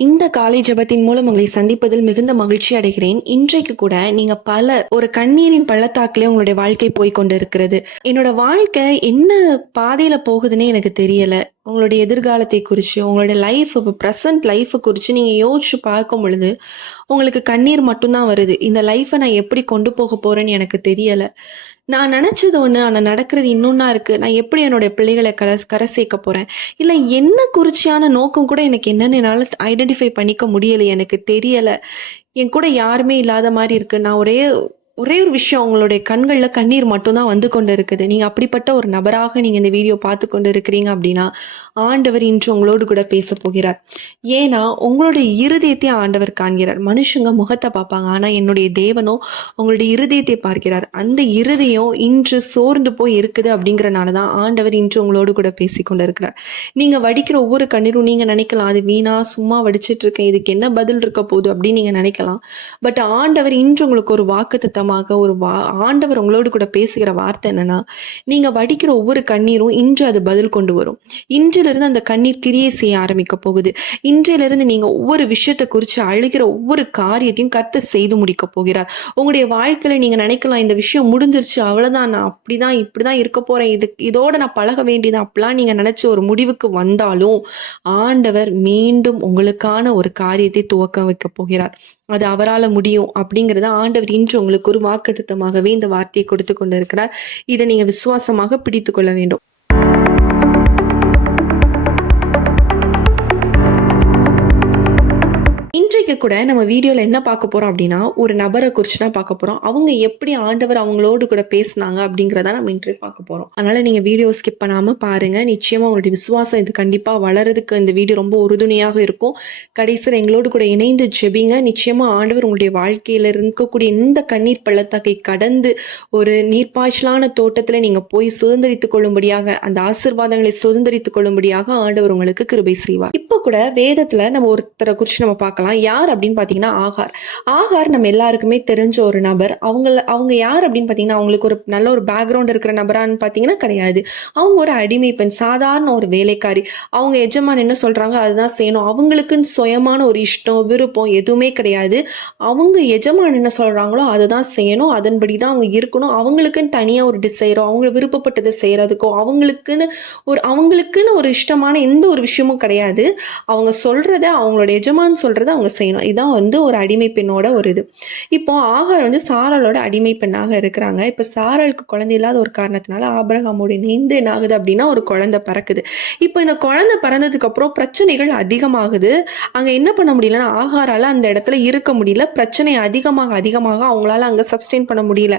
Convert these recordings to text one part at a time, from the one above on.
இந்த காலை ஜெபத்தின் மூலம் உங்களை சந்திப்பதில் மிகுந்த மகிழ்ச்சி அடைகிறேன். இன்றைக்கு கூட நீங்க ஒரு கண்ணீரின் பள்ளத்தாக்கிலே உங்களுடைய வாழ்க்கை போய் கொண்டிருக்கிறது. என்னோட வாழ்க்கை என்ன பாதையில போகுதுன்னே எனக்கு தெரியல. உங்களுடைய எதிர்காலத்தை குறிச்சு, உங்களுடைய லைஃப் இப்ப பிரசன்ட் லைஃப் குறிச்சு நீங்க யோசிச்சு பார்க்கும் பொழுது, உங்களுக்கு கண்ணீர் மட்டும் தான் வருது. இந்த லைஃப்ப நான் எப்படி கொண்டு போக போறேன்னு எனக்கு தெரியல. நான் நெனச்சது ஒண்ணு, ஆனா நடக்கிறது இன்னொன்னா இருக்கு. நான் எப்படி என்னுடைய பிள்ளைகள கரை சேர்க்க போறேன்? இல்ல என்ன குறிச்சியான நோக்கம் கூட எனக்கு என்னன்னு என்னால ஐடென்டிஃபை பண்ணிக்க முடியல. எனக்கு தெரியல. என் கூட யாருமே இல்லாத மாரி இருக்கு. நான் ஒரே ஒரே ஒரு விஷயம் உங்களுடைய கண்கள்ல கண்ணீர் மட்டும் தான் வந்து கொண்டு இருக்குது. நீங்க அப்படிப்பட்ட ஒரு நபராக நீங்க இந்த வீடியோ பார்த்து கொண்டு இருக்கிறீங்க அப்படின்னா, ஆண்டவர் இன்று உங்களோடு கூட பேசப் போகிறார். ஏன்னா, உங்களுடைய இருதயத்தை ஆண்டவர் காண்கிறார். மனுஷங்க முகத்த பார்ப்பாங்க. ஆனா என்னுடைய தேவனோ உங்களுடைய இருதயத்தை பார்க்கிறார். அந்த இருதயம் இன்று சோர்ந்து போய் இருக்குது அப்படிங்கிறனால தான் ஆண்டவர் இன்று உங்களோடு கூட பேசிக் கொண்டு இருக்கிறார். நீங்க வடிக்கிற ஒவ்வொரு கண்ணீரும் நீங்க நினைக்கலாம், அது வீணா சும்மா வடிச்சிட்டு இருக்கேன், இதுக்கு என்ன பதில் இருக்க போகுது அப்படின்னு நீங்க நினைக்கலாம். பட் ஆண்டவர் இன்று உங்களுக்கு ஒரு வாக்குத்தத்தமாக ஆண்டவர் உங்களோடு கூட பேசுகிற வார்த்தை என்னன்னா, நீங்க வடிக்கிற ஒவ்வொரு கண்ணீரும் இன்று அது பதில் கொண்டு வரும். இன்றிலிருந்து அந்த கண்ணீர் கிரியை செய்ய ஆரம்பிக்க போகுது. இன்றிலிருந்து நீங்க ஒவ்வொரு விஷயத்தை குறித்து அழுகிற ஒவ்வொரு காரியத்தையும் கர்த்தர் செய்து முடிக்க போகிறார். உங்களுடைய வாழ்க்கையில நீங்க நினைக்கலாம், இந்த விஷயம் முடிஞ்சிருச்சு, அவ்வளவுதான், நான் அப்படிதான் இப்படிதான் இருக்க போறேன், இதோட நான் பழக வேண்டியது அப்படிலாம் நீங்க நினைச்ச ஒரு முடிவுக்கு வந்தாலும் ஆண்டவர் மீண்டும் உங்களுக்கான ஒரு காரியத்தை துவக்க வைக்க போகிறார். அது அவரால முடியும் அப்படிங்கிறத ஆண்டவர் இன்று உங்களுக்கு ஒரு வாக்குத்தத்தமாகவே இந்த வார்த்தையை கொடுத்து கொண்டிருக்கிறார். இதை நீங்க விசுவாசமாக பிடித்துக் கொள்ள வேண்டும். இன்றைக்கு கூட நம்ம வீடியோல என்ன பார்க்க போறோம் அப்படின்னா, ஒரு நபரை குறித்து தான் பார்க்க போறோம். அவங்க எப்படி ஆண்டவர் அவங்களோடு கூட பேசினாங்க அப்படிங்கிறத நம்ம இன்றைய பார்க்க போறோம். அதனால நீங்க வீடியோ ஸ்கிப் பண்ணாம பாருங்க. நிச்சயமா உங்களுடைய விசுவாசம் இது கண்டிப்பா வளர்றதுக்கு இந்த வீடியோ ரொம்ப உறுதுணையாக இருக்கும். கடைசியில் எங்களோடு கூட இணைந்து ஜெபிங்க. நிச்சயமா ஆண்டவர் உங்களுடைய வாழ்க்கையில இருக்கக்கூடிய இந்த கண்ணீர் பள்ளத்தாக்கை கடந்து ஒரு நீர்ப்பாய்ச்சலான தோட்டத்துல நீங்க போய் சுதந்திரித்துக் கொள்ளும்படியாக, அந்த ஆசீர்வாதங்களை சுதந்திரித்துக் கொள்ளும்படியாக ஆண்டவர் உங்களுக்கு கிருபை செய்வார். இப்போ கூட வேதத்துல நம்ம ஒருத்தரை குறித்து நம்ம பார்க்கலாம். யார் அப்படின்னு பாத்தீங்கன்னா ஆகார். ஆகார் நம்ம எல்லாருக்குமே தெரிஞ்ச ஒரு நபர். அவங்க யார் அப்படின்னு பாத்தீங்கன்னா, அவங்களுக்கு ஒரு நல்ல ஒரு பேக்ரவுண்ட் இருக்கிற நபரான்னு பாத்தீங்கன்னா கிடையாது. அவங்க ஒரு அடிமை பெண், சாதாரண ஒரு வேலைக்காரி. அவங்க எஜமான் என்ன சொல்றாங்க அதுதான் செய்யணும். அவங்களுக்குன்னு சுயமான ஒரு இஷ்டம் விருப்பம் எதுவுமே கிடையாது. அவங்க எஜமான் என்ன சொல்றாங்களோ அதுதான் செய்யணும், அதன்படிதான் அவங்க இருக்கணும். அவங்களுக்குன்னு தனியா ஒரு டிசைரோ, அவங்க விருப்பப்பட்டதை செய்யறதுக்கோ, அவங்களுக்குன்னு ஒரு இஷ்டமான எந்த ஒரு விஷயமும் கிடையாது. அவங்க சொல்றத, அவங்களோட எஜமான் சொல்றத அவங்க செய்யணும். இதான் ஒரு அடிமை பெண்ணோட ஒரு இது. இப்போ ஆகார் சாராளோட அடிமை பெண்ணாக இருக்கிறாங்க. இப்ப சாராளுக்கு குழந்தை இல்லாத ஒரு காரணத்தினால ஆபிரகாமோட இணைந்து என்ன ஆகுது அப்படின்னா ஒரு குழந்தை பிறக்குது. இப்போ இந்த குழந்தை பிறந்ததுக்கு அப்புறம் பிரச்சனைகள் அதிகமாகுது. அங்க என்ன பண்ண முடியலன்னா, ஆகாரால அந்த இடத்துல இருக்க முடியல. பிரச்சனை அதிகமாக அவங்களால அங்க சப்ஸ்டெயின் பண்ண முடியல.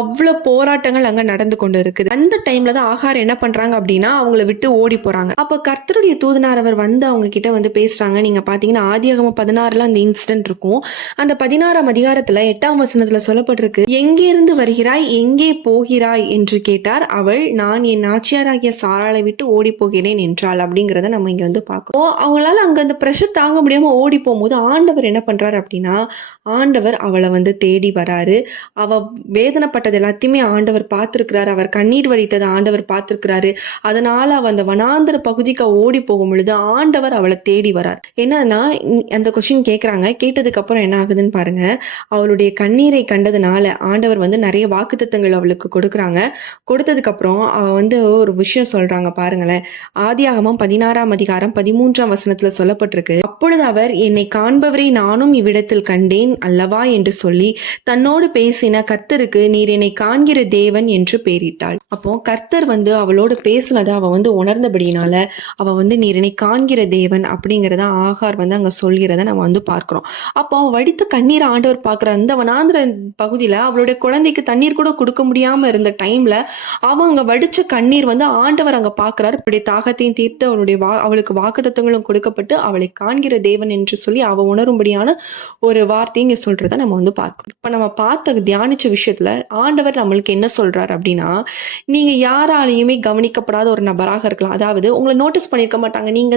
அவ்வளவு போராட்டங்கள் அங்க நடந்து கொண்டு இருக்குது. அந்த டைம்ல தான் ஆகார் என்ன பண்றாங்க அப்படின்னா, அவங்கள விட்டு ஓடி போறாங்க. அப்ப கர்த்தருடைய தூதனார் அவர் அவங்க கிட்ட பேசுறாங்க. நீங்க பாத்தீங்கன்னா ஆதியாகமம் 16 அந்த இன்சிடென்ட் இருக்கும். அந்த 16ஆம் அதிகாரத்துல 8ஆம் வசனத்துல சொல்லப்பட்டிருக்கு, எங்கே இருந்து வருகிறாய், எங்கே போகிறாய் என்று கேட்டார். அவள், நான் என் நாச்சியாராகிய சாராளை விட்டு ஓடி போகிறேன் என்றாள் அப்படிங்கிறத நம்ம இங்க பார்க்கணும். அவங்களால அங்க அந்த பிரஷர் தாங்க முடியாம ஓடி போகும்போது ஆண்டவர் என்ன பண்றாரு அப்படின்னா, ஆண்டவர் அவளை தேடி வராரு. அவ வேதனைப்பட்டது எல்லாத்தையுமே ஆண்டவர் பார்த்திருக்கிறாரு. அவர் கண்ணீர் வடித்ததை ஆண்டவர் பார்த்திருக்கிறாரு. அதனால அவ அந்த வனாந்தர பகுதிக்கு ஓடி போகும் பொழுது ஆண்டவர் அவளை தேடி வரார். என்னன்னா, அந்த கொஸ்டின் கேட்குறாங்க. கேட்டதுக்கு அப்புறம் என்ன ஆகுதுன்னு பாருங்க. அவளுடைய கண்ணீரை கண்டதுனால ஆண்டவர் நிறைய வாக்குத்தத்தங்கள் அவளுக்கு கொடுக்குறாங்க. கொடுத்ததுக்கு அப்புறம் அவ ஒரு விஷயம் சொல்றாங்க பாருங்களேன். ஆதியாகமம் 16ஆம் அதிகாரம் 13ஆம் வசனத்துல சொல்லப்பட்டிருக்கு, அப்பொழுது அவர், என்னை காண்பவரை நானும் இவ்விடத்தில் கண்டேன் அல்லவா என்று சொல்லி தன்னோடு பேசின கர்த்தருக்கு நீர் என்னை காண்கிற தேவன் என்று பெயரிட்டாள். அப்போ கர்த்தர் அவளோடு பேசினதை அவ உணர்ந்தபடினால அவ நீர் என்னை காண்கிற தேவன் அப்படிங்கிறத ஆகார் அங்க சொல்கிறத நம்ம பார்க்கிறோம். அப்போ அவ வடித்த கண்ணீர் ஆண்டவர் பார்க்கிற அந்த வனாந்திர பகுதியில அவளுடைய குழந்தைக்கு தண்ணீர் கூட கொடுக்க முடியாம இருந்த டைம்ல அவங்க வடிச்ச கண்ணீர் ஆண்டவர் அங்க பார்க்கிறார். அவளுடைய தாகத்தையும் தீர்த்து அவளுக்கு வாக்குத்தத்தங்களும் கொடுக்கப்பட்டு அவளை காண்கிற தேவன் என்று சொல்லி அவ உணரும்படியான ஒரு வார்த்தை இங்க சொல்றத நம்ம பார்க்கிறோம். இப்ப நம்ம பார்த்த தியானிச்ச விஷயத்துல ஆண்டவர் நம்மளுக்கு என்ன சொல்றாரு அப்படின்னா, நீங்க யாராலையுமே கவனிக்கப்படாத ஒரு நபராக இருக்கலாம். அதாவது உங்களை நோட்டீஸ் பண்ணிருக்க மாட்டாங்க. நீங்க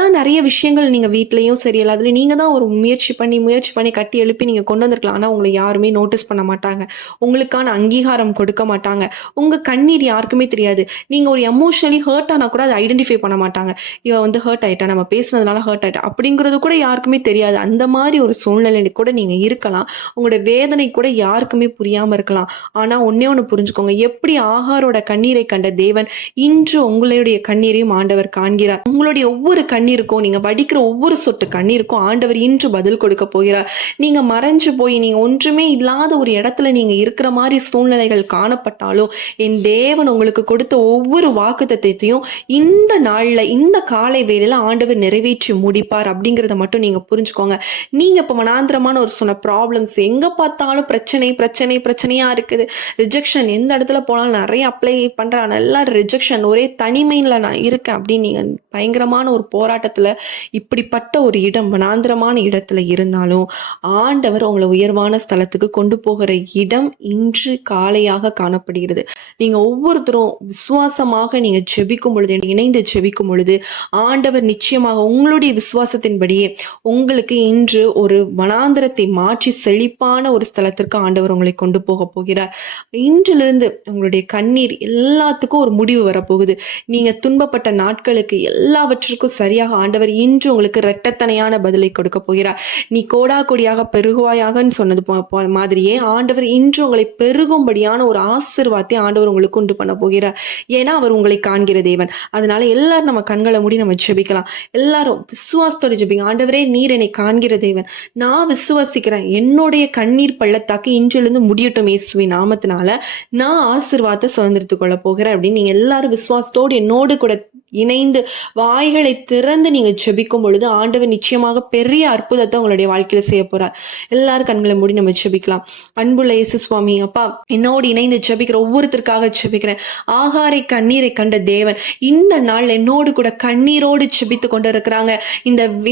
தான் நிறைய விஷயங்கள் நீங்க வீட்லயும் குடும்பம் சரியில்ல. அதுல நீங்க தான் ஒரு முயற்சி பண்ணி கட்டி எழுப்பி நீங்க கொண்டு வந்திருக்கலாம். ஆனா உங்கள யாருமே நோட்டீஸ் பண்ண மாட்டாங்க. உங்களுக்கான அங்கீகாரம் கொடுக்க மாட்டாங்க. உங்க கண்ணீர் யாருக்குமே தெரியாது. நீங்க ஒரு எமோஷனலி ஹர்ட் ஆனா கூட அத ஐடென்டிஃபை பண்ண மாட்டாங்க. இவ வந்து ஹர்ட் ஆயிட்டா, நம்ம பேசுனதுனால ஹர்ட் ஆயிட்டா அப்படிங்கிறது கூட யாருக்குமே தெரியாது. அந்த மாரி ஒரு சூழ்நிலையில கூட நீங்க இருக்கலாம். உங்களோட வேதனை கூட யாருக்குமே புரியாம இருக்கலாம். ஆனா ஒண்ணே ஒண்ணு புரிஞ்சுக்கோங்க. எப்படி ஆகாரோட கண்ணீரை கண்ட தேவன், இன்று உங்களுடைய கண்ணீரையும் ஆண்டவர் காண்கிறார். உங்களுடைய ஒவ்வொரு கண்ணீருக்கும், நீங்க வடிக்கிற ஒவ்வொரு சொட்டு கண்ணீருக்கும் ஆண்டவர் இன்று பதில் கொடுக்க போகிறார். நீங்க மறைஞ்சு போய் நீங்க ஒன்றுமே இல்லாத ஒரு இடத்துல நீங்க இருக்கிற மாதிரி சூழ்நிலைகள் காணப்பட்டாலும், என் தேவன் உங்களுக்கு கொடுத்த ஒவ்வொரு வாக்குத்தத்தத்தையும் இந்த நாள்ல, இந்த காலை வேளையில ஆண்டவர் நிறைவேற்றி முடிப்பார் அப்படிங்கிறத மட்டும் நீங்க புரிஞ்சுக்கோங்க. நீங்க இப்ப மனாந்திரமான ஒரு சொன்ன ப்ராப்ளம்ஸ், எங்க பார்த்தாலும் பிரச்சனையா இருக்குது. ரிஜெக்ஷன், எந்த இடத்துல போனாலும் நிறைய அப்ளை பண்றேன், நல்லா ரிஜெக்ஷன், ஒரே தனிமையில நான் இருக்கேன் அப்படின்னு நீங்க பயங்கரமான ஒரு போராட்டத்துல, இப்படிப்பட்ட ஒரு இடம், வனாந்திரமான இடத்துல இருந்தாலும் ஆண்டவர் உங்களை உயர்வான ஸ்தலத்துக்கு கொண்டு போகிற இடம் இன்று காலையாக காணப்படுகிறது. நீங்க ஒவ்வொருத்தரும் விசுவாசமாக நீங்க ஜெபிக்கும் பொழுது, இணைந்து ஜெபிக்கும் பொழுது ஆண்டவர் நிச்சயமாக உங்களுடைய விசுவாசத்தின்படியே உங்களுக்கு இன்று ஒரு வனாந்திரத்தை மாற்றி செழிப்பான ஒரு ஸ்தலத்திற்கு ஆண்டவர் உங்களை கொண்டு போக போகிறார். இன்றிலிருந்து உங்களுடைய கண்ணீர் எல்லாத்துக்கும் ஒரு முடிவு வரப்போகுது. நீங்க துன்பப்பட்ட நாட்களுக்கு எல்லாவற்றிற்கும் சரியாக ஆண்டவர் இன்று உங்களுக்கு இரட்டத்தனையான பதிலை கொடுக்க போகிறார். நீ கோடா கொடியாக பெருகுவாயாகன்னு சொன்னது மாதிரியே ஆண்டவர் இன்று உங்களை பெருகும்படியான ஒரு ஆசீர்வாதத்தை ஆண்டவர் உங்களுக்கு உண்டு பண்ண போகிறார். ஏன்னா அவர் உங்களை காண்கிற தேவன். அதனால எல்லாரும் நம்ம கண்களை மூடி நம்ம ஜெபிக்கலாம். எல்லாரும் விசுவாசத்தோட ஜெபிங்க. ஆண்டவரே, நீர் என்னை காண்கிற தேவன், நான் விசுவாசிக்கிறேன், என்னுடைய கண்ணீர் பள்ளத்தாக்கு இன்றிலிருந்து முடியட்டும் இயேசுவின் நாமத்தினால, நான் ஆசீர்வாதத்தை சுதந்திரத்துக் கொள்ள போகிறேன் அப்படின்னு நீங்க எல்லாரும் விசுவாசத்தோடு என்னோடு கூட இணைந்து வாய்களை திறந்து நீங்க ஜெபிக்கும் பொழுது ஆண்டவர் நிச்சயமாக பெரிய அற்புதத்தை உங்களுடைய வாழ்க்கையில செய்ய போறார். எல்லாரும் கண்களை மூடி நம்ம ஜெபிக்கலாம். அன்புள்ள இயேசு சுவாமி, அப்பா, என்னோடு இணைந்து ஜெபிக்கிற ஒவ்வொருத்தருக்காக ஜெபிக்கிறேன். ஆகாரை கண்ணீரை கண்ட தேவன் இந்த நாள் என்னோடு கூட கண்ணீரோடு ஜெபித்து கொண்டு இருக்கிறாங்க.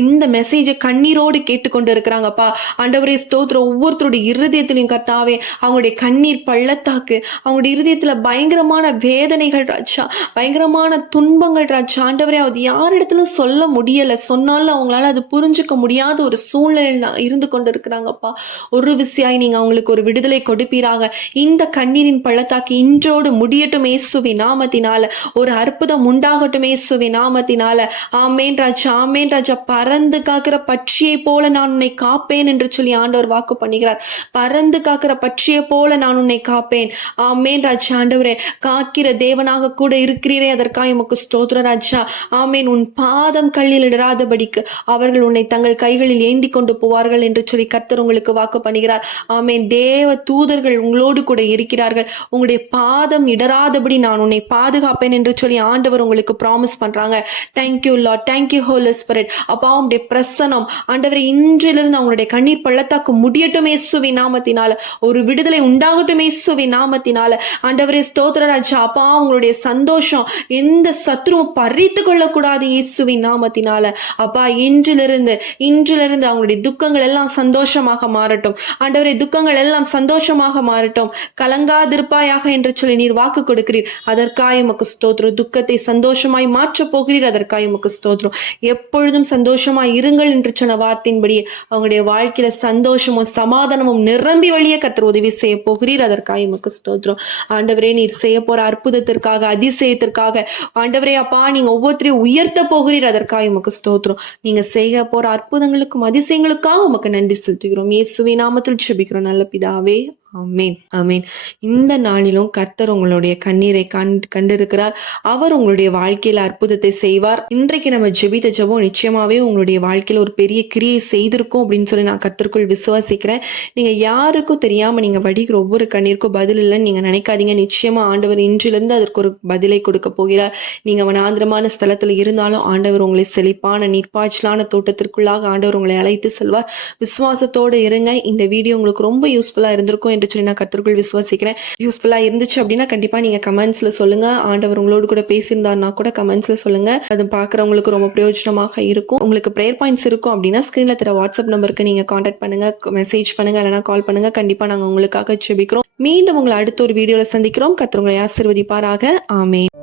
இந்த மெசேஜை கண்ணீரோடு கேட்டுக்கொண்டு இருக்கிறாங்கப்பா. ஆண்டவரே ஸ்தோத்திரம். ஒவ்வொருத்தருடைய இருதயத்திலையும் கர்த்தாவே அவங்களுடைய கண்ணீர் பள்ளத்தாக்கு, அவங்களுடைய இருதயத்துல பயங்கரமான வேதனைகள் ராஜா, பயங்கரமான துன்பங்கள் ராஜா. ஆண்டவரே, அது யாரிடத்துல சொல்ல முடியல, சொன்னாலும் அவங்களால அது புரிஞ்சுக்க முடியாத ஒரு சூழ்நிலை இருந்து கொண்டு இருக்கிறாங்கப்பா. ஒரு விசையாய் நீங்க அவங்களுக்கு ஒரு விடுதலை கொடுப்பீராக. இந்த கண்ணீரின் பள்ளத்தாக்கு இன்றோடு முடியட்டும் இயேசுவின் நாமத்தினால. ஒரு அற்புதம் உண்டாகட்டும் இயேசுவின் நாமத்தினால. ஆமேன் ராஜா, ஆமேன் ராஜா. பறந்து காக்கிற பட்சியை போல நான் உன்னை காப்பேன் என்று சொல்லி ஆண்டவர் வாக்கு பண்ணுகிறார். பறந்து காக்கிற பட்சியை போல நான் உன்னை காப்பேன். ஆமேன் ராஜா. ஆண்டவரே, காக்கிற தேவனாக கூட இருக்கிறீரே, அதற்காக உமக்கு ஸ்தோத்திரம் ராஜா. ஆமேன். உன் பாதம் கல்லில் இடராதபடிக்கு அவர்கள் உன்னை தங்கள் கைகளில் ஏந்தி கொண்டு போவார்கள் என்று சொல்லி கர்த்தர் உங்களுக்கு வாக்கு பண்ணுகிறார். ஆமேன். தேவ தூதர்கள் உங்களோடு கூட இருக்கிறார்கள். உங்களுடைய பாதம் இடராதபடி நான் உன்னை பாதுகாப்பேன் என்று சொல்லி ஆண்டவர் உங்களுக்கு ப்ராமிஸ் பண்றாங்க. Thank you Lord, thank you Holy Spirit. அப்பா, உங்களுடைய பிரசனம் ஆண்டவரை இன்றிலிருந்து அவங்களுடைய கண்ணீர் பள்ளத்தாக்கு முடியட்டும் இயேசுவின் நாமத்தினால. ஒரு விடுதலை உண்டாகட்டும் இயேசுவின் நாமத்தினால. ஆண்டவரே ஸ்தோத்திர ராஜா. அப்பா, உங்களுடைய சந்தோஷம் எந்த சத்ருவும் பறித்து கொள்ளக்கூடாது இயேசுவின் நாமத்தினால. அப்பா, இன்றிலிருந்து அவங்களுடைய துக்கங்கள் எல்லாம் சந்தோஷமாக மாறட்டும். ஆண்டவரே, துக்கங்கள் எல்லாம் சந்தோஷமாக மாறட்டும். கலங்காதிருப்பாயாக என்று சொல்லி நீர் வாக்கு கொடுக்கிறீர். அதற்காக உமக்கு ஸ்தோத்திரம். துக்கத்தை சந்தோஷமாய் மாற்றப் போகிறீர். அதற்காக உமக்கு ஸ்தோத்திரம். எப்பொழுதும் சந்தோஷமாய் இருங்கள் என்று சொன்ன வார்த்தையின்படியே அவங்களுடைய வாழ்க்கையில சந்தோஷமும் சமாதானமும் நிரம்பி வழிய கர்த்தர் உதவி செய்ய போகிறீர். அதற்காக உமக்கு ஸ்தோத்திரம். ஆண்டவரே, நீர் செய்ய போற அற்புதத்திற்காக, அதிசயத்திற்காக ஆண்டவரே அப்பா, நீங்க ஒவ்வொருத்தரையும் உயர்த்த போகிறீர். அதற்காக உமக்கு ஸ்தோத்திரம். நீங்க செய்ய போற அற்புதங்களுக்கும் அதிசயங்களுக்காக உமக்கு நன்றி செலுத்துகிறோம். இயேசுவின் நாமத்தில் ஜெபிக்கிறோம் நல்ல பிதாவே. ஆமேன், ஆமேன். இந்த நாளிலும் கர்த்தர் உங்களுடைய கண்ணீரை கண்டிருக்கிறார். அவர் உங்களுடைய வாழ்க்கையில அற்புதத்தை செய்வார். இன்றைக்கு நம்ம ஜெபித்த ஜெபம் நிச்சயமாவே உங்களுடைய வாழ்க்கையில ஒரு பெரிய கிரியை செய்திருக்கும் அப்படின்னு சொல்லி நான் கர்த்தருக்குள் விசுவாசிக்கிறேன். நீங்க யாருக்கும் தெரியாம நீங்க வடிக்கிற ஒவ்வொரு கண்ணீருக்கும் பதில் இல்லைன்னு நீங்க நினைக்காதீங்க. நிச்சயமா ஆண்டவர் இன்றிலிருந்து அதற்கு ஒரு பதிலை கொடுக்க போகிறார். நீங்க வனாந்திரமான ஸ்தலத்துல இருந்தாலும் ஆண்டவர் உங்களை செழிப்பான நீர்ப்பாய்ச்சலான தோட்டத்திற்குள்ளாக ஆண்டவர் உங்களை அழைத்து செல்வார். விசுவாசத்தோடு இருங்க. இந்த வீடியோ உங்களுக்கு ரொம்ப யூஸ்ஃபுல்லா இருந்திருக்கும் என்று சொல்லி நான் கர்த்தருக்குள் விசுவாசிக்கிறேன். யூஸ்ஃபுல்லா இருந்துச்சு அப்படின்னா கண்டிப்பா நீங்க கமெண்ட்ஸ்ல சொல்லுங்க. ஆண்டவர் உங்களோடு கூட பேசியிருந்தாருன்னா கூட கமெண்ட்ஸ்ல சொல்லுங்க. அது பாக்குறவங்களுக்கு ரொம்ப பிரயோஜனமாக இருக்கும். உங்களுக்கு பிரேயர் பாயிண்ட்ஸ் இருக்கும் அப்படின்னா ஸ்கிரீன்ல தர வாட்ஸ்அப் நம்பருக்கு நீங்க கான்டாக்ட் பண்ணுங்க, மெசேஜ் பண்ணுங்க, இல்லைன்னா கால் பண்ணுங்க. கண்டிப்பா நாங்க உங்களுக்காக ஜெபிக்கிறோம். மீண்டும் உங்களை அடுத்த ஒரு வீடியோல சந்திக்கிறோம். கர்த்தர் உங்களை ஆசீர்வதிப்பாராக. ஆமென்.